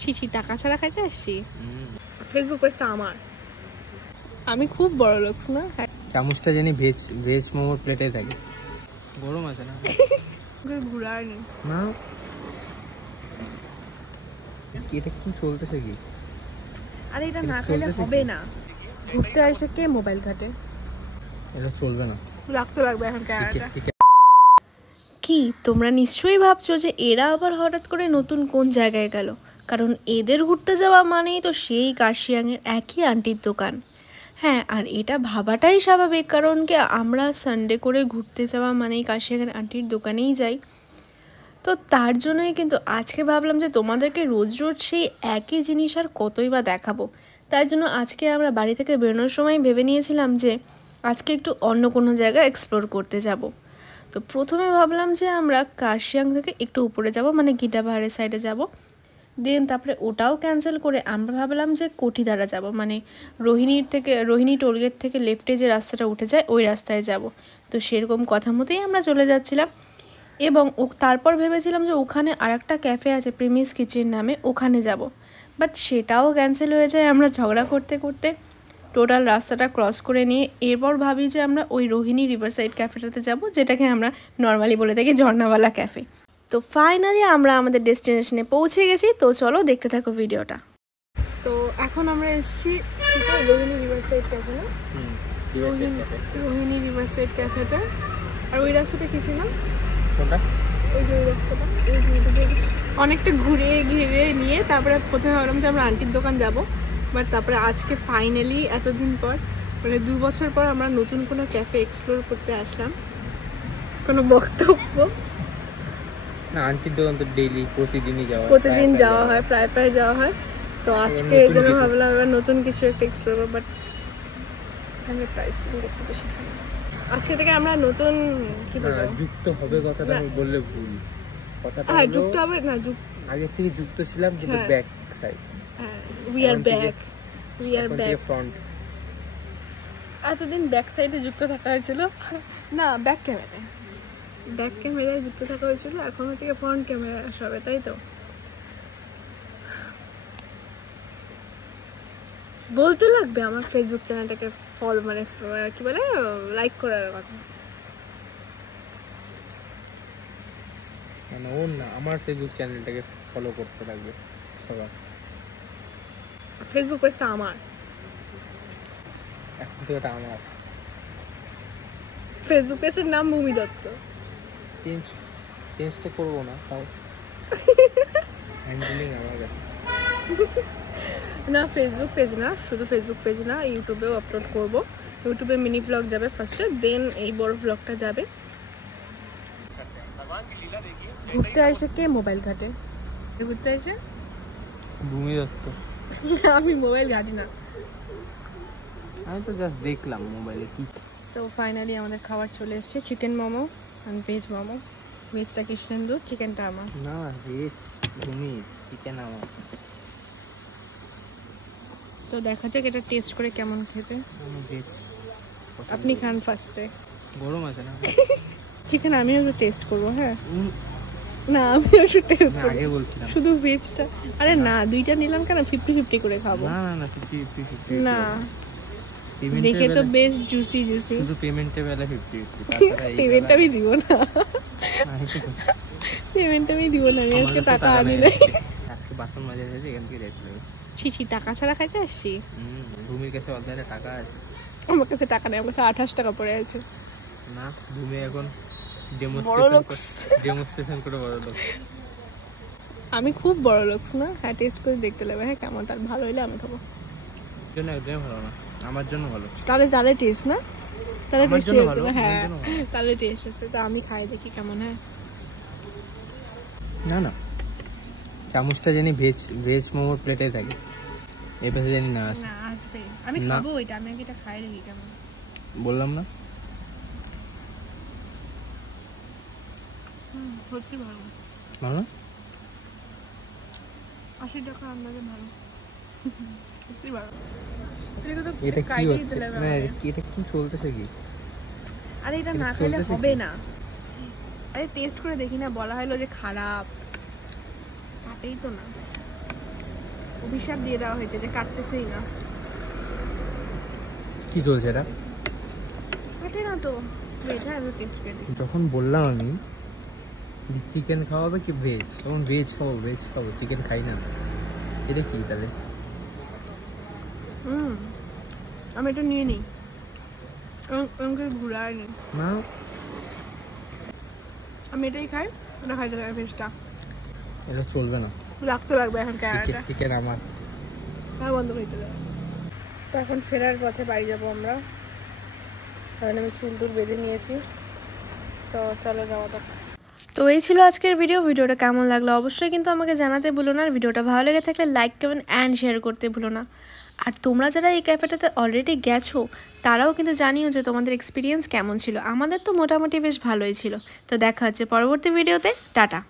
ছি টাকা ছাড়া খাইতে আসছি। ফেসবুক পেজটা আমার, আমি খুব বড় লোক না। চামচটা জানি ভেজ ভেজ মোমোর প্লেটে থাকে। গরম আছে না? ঘুরায়নি না, এটা কি চলতেছে কি? আরে এটা না খেলে হবে না। ঘুরতে আসে কে মোবাইল ঘাটে? এটা চলবে না, রাখতে লাগবে এখন ক্যামেরাটা। ঠিক। কি তোমরা নিশ্চয়ই ভাবছো যে এরা আবার হঠাৎ করে নতুন কোন জায়গায় গেল, কারণ এদের ঘুরতে যাওয়া মানেই তো সেই কার্শিয়াংয়ের একই আন্টির দোকান। হ্যাঁ, আর এটা ভাবাটাই স্বাভাবিক, কারণ কি আমরা সানডে করে ঘুরতে যাওয়া মানেই কার্শিয়াংয়ের আন্টির দোকানেই যাই। তো তার জন্যই কিন্তু আজকে ভাবলাম যে তোমাদেরকে রোজ রোজ সেই একই জিনিস আর কতই বা দেখাবো। তাই জন্য আজকে আমরা বাড়ি থেকে বেরোনোর সময় ভেবে নিয়েছিলাম যে আজকে একটু অন্য কোনো জায়গা এক্সপ্লোর করতে যাব। তো প্রথমে ভাবলাম যে আমরা কার্শিয়াং থেকে একটু উপরে যাব, মানে গিটা পাহাড়ের সাইডে যাব। দেন তারপরে ওটাও ক্যান্সেল করে আমরা ভাবলাম যে কোঠিদারা যাব, মানে রোহিণী টোলগেট থেকে লেফটে যে রাস্তাটা উঠে যায় ওই রাস্তায় যাব। তো সেরকম কথা মতোই আমরা চলে যাচ্ছিলাম। এবং তারপর ভেবেছিলাম যে ওখানে আরেকটা ক্যাফে আছে প্রিমিস কিচেন নামে, ওখানে যাব। বাট সেটাও ক্যান্সেল হয়ে যায় আমরা ঝগড়া করতে করতে টোটাল রাস্তাটা ক্রস করে নিয়ে। এরপর ভাবি যে আমরা ওই রোহিণী রিভারসাইড ক্যাফেটাতে যাব, যেটাকে আমরা নর্মালি বলে থাকি ঝর্ণাওয়ালা ক্যাফে। তো ফাইনালি আমরা আমাদের ডেস্টিনেশনে পৌঁছে গেছি। তো চলো দেখতে থাকো ভিডিওটা। তো এখন আমরা এসেছি Rohini riverside cafe, Rohini riverside ক্যাফেতে। আর ওই রাস্তাটা কিছু না, ওই যে রাস্তাটা অনেকটা ঘুরে ঘিরে নিয়ে তারপরে প্রথমে ভাবলাম যে আমরা আন্টির দোকান যাব। বাট তারপরে আজকে ফাইনালি এতদিন পর, মানে 2 বছর পর আমরা নতুন কোনো ক্যাফে এক্সপ্লোর করতে আসলাম। কোনো বক্তব্য না, আন্টির দোকান তো ডেইলি প্রতিদিন যাওয়া হয়, প্রায় যাওয়া হয়। তো আজকে এই জন্য ভাবলাম এবার নতুন কিছু একটা এক্সপ্লোর করবো। বাট আমি প্রাইসিং দেখতে বেশি আজকে থেকে আমরা নতুন কি বলবো যুক্ত হবে, কথাটা আমি বললে ভুল। কথাটা হ্যাঁ যুক্ত হবে না, আগে থেকে যুক্ত ছিলাম কিন্তু back side. We are back front. এতদিন ব্যাক সাইডে যুক্ত থাকা হয়েছিল না, ব্যাক ক্যামেরায় যুক্ত থাকা হয়েছিল। এখন হচ্ছে ফ্রন্ট ক্যামেরা আসবে, তাই তো বলতে লাগবে। আমার ফেসবুক চ্যানেলটাকে ফলো, মানে কি বলে, লাইক করার কথা। মানে ওর না, আমার ফেসবুক চ্যানেলটাকে ফলো করতে লাগবে সবার। ফেসবুক পেজটা আমার, এখন তো এটা আমার। ফেসবুক পেজের নাম ভূমি দত্ত। চেঞ্জ তো করবো না, তাও হ্যান্ডেলিং আমার কাছে না। ফেসবুক পেজ না, শুধু ফেসবুক পেজ না, ইউটিউবেও আপলোড করব। ইউটিউবে মিনি ব্লগ যাবে ফার্স্টে, দেন এই বড় ব্লগটা যাবে। ঘুরতে আসে কে মোবাইল ঘাটে? ঘুরতে আসে ভূমি দত্ত। আমি মোবাইল ঘাটি না, আমি তো জাস্ট দেখলাম মোবাইলে কি। তো ফাইনালি আমাদের খাবার চলে এসেছে, চিকেন মোমো আর ভেজ মোমো। ভেজটা কৃষ্ণেন্দুর, চিকেনটা আমার। না, ভেজ ভূমি, চিকেন আমার। তো দেখা যাক এটা টেস্ট করে কেমন খেতে। আপনি খান ফার্স্টে। গরম আছে না? চিকেন আমিও একটু টেস্ট করবো। হ্যাঁ না, আমি একটু টেস্ট আগে বলছিলাম শুধু ভেজটা। আরে না, দুইটা নিলাম কেন, 50-50 করে খাবো। না 50-50 না, দেখে তো বেশ জুসি। শুধু পেমেন্টে বেলা 50-50। পেমেন্ট আমি দিব না, আমি আজকে টাকা আনি নাই। আজকে বাসন মাজা হয়েছে, এখান থেকে রেট নেবে। ছি টাকা ছাড়া খাইতে আসছি। ভূমির কাছে অনলাইনে টাকা আছে। আমার কাছে টাকা নেই, আমার কাছে 28 টাকা পড়ে আছে। না, ভূমি এখন ডেমোনস্ট্রেশন করে বড় লোক। আমি খুব বড় লোক না। হ্যাঁ, টেস্ট করে দেখতে লাগবে। হ্যাঁ কেমন, তার ভালো হলে আমি খাবো। জন্য একদমই ভালো না, আমার জন্য ভালো। তাহলে টেস্ট না, তাহলে টেস্ট হবে। হ্যাঁ তাহলে টেস্ট আছে, তো আমি খাই দেখি কেমন। হ্যাঁ না চামচটা জানি ভেজ মোমোর প্লেটে থাকে, এই পাশে জানি না আসে। না আসবে, আমি খাবো এটা। আমি এটা খাই দেখি কেমন। বললাম না, সত্যি ভালো। ভালো 80 টাকা আন্দাজে ভালো, সত্যি ভালো। এটা কি হচ্ছে? না এটা কি চলতেছে কি? আরে এটা না খেলে হবে না। আরে টেস্ট করে দেখি না, বলা হলো যে খারাপ, তাতেই তো না। অভিশাপ দিয়ে দেওয়া হয়েছে যে কাটতেছেই না। কি চলছে এটা? কাটে না তো, এটা আমি টেস্ট করে দেখি। যখন বললাম আমি চিকেন খাওয়াবে কি ভেজ, তখন ভেজ খাবো, চিকেন খাই না। এটা কি তাহলে? আমি এটা নিয়ে নিই, আমাকে ঘুরায় নি না, আমি এটাই খাই, ওটা খাইতে হবে ভেজটা। এটা চলবে না, রাখতে লাগবে এখন ক্যামেরাটা। চিকেন আমার। হ্যাঁ, বন্ধ করতে হবে। তো এখন ফেরার পথে বাড়ি যাবো আমরা, তাহলে আমি চুল টুল বেঁধে নিয়েছি, তো চলো যাওয়া যাক। তো এই ছিল আজকের ভিডিওটা কেমন লাগলো অবশ্যই কিন্তু আমাকে জানাতে ভুলো না। আর ভিডিওটা ভালো লেগে থাকলে লাইক কমেন্ট অ্যান্ড শেয়ার করতে ভুলো না। আর তোমরা যারা এই ক্যাফেটাতে অলরেডি গেছো তারাও কিন্তু জানিও যে তোমাদের এক্সপিরিয়েন্স কেমন ছিল। আমাদের তো মোটামুটি বেশ ভালোই ছিল। তো দেখা হচ্ছে পরবর্তী ভিডিওতে, টাটা।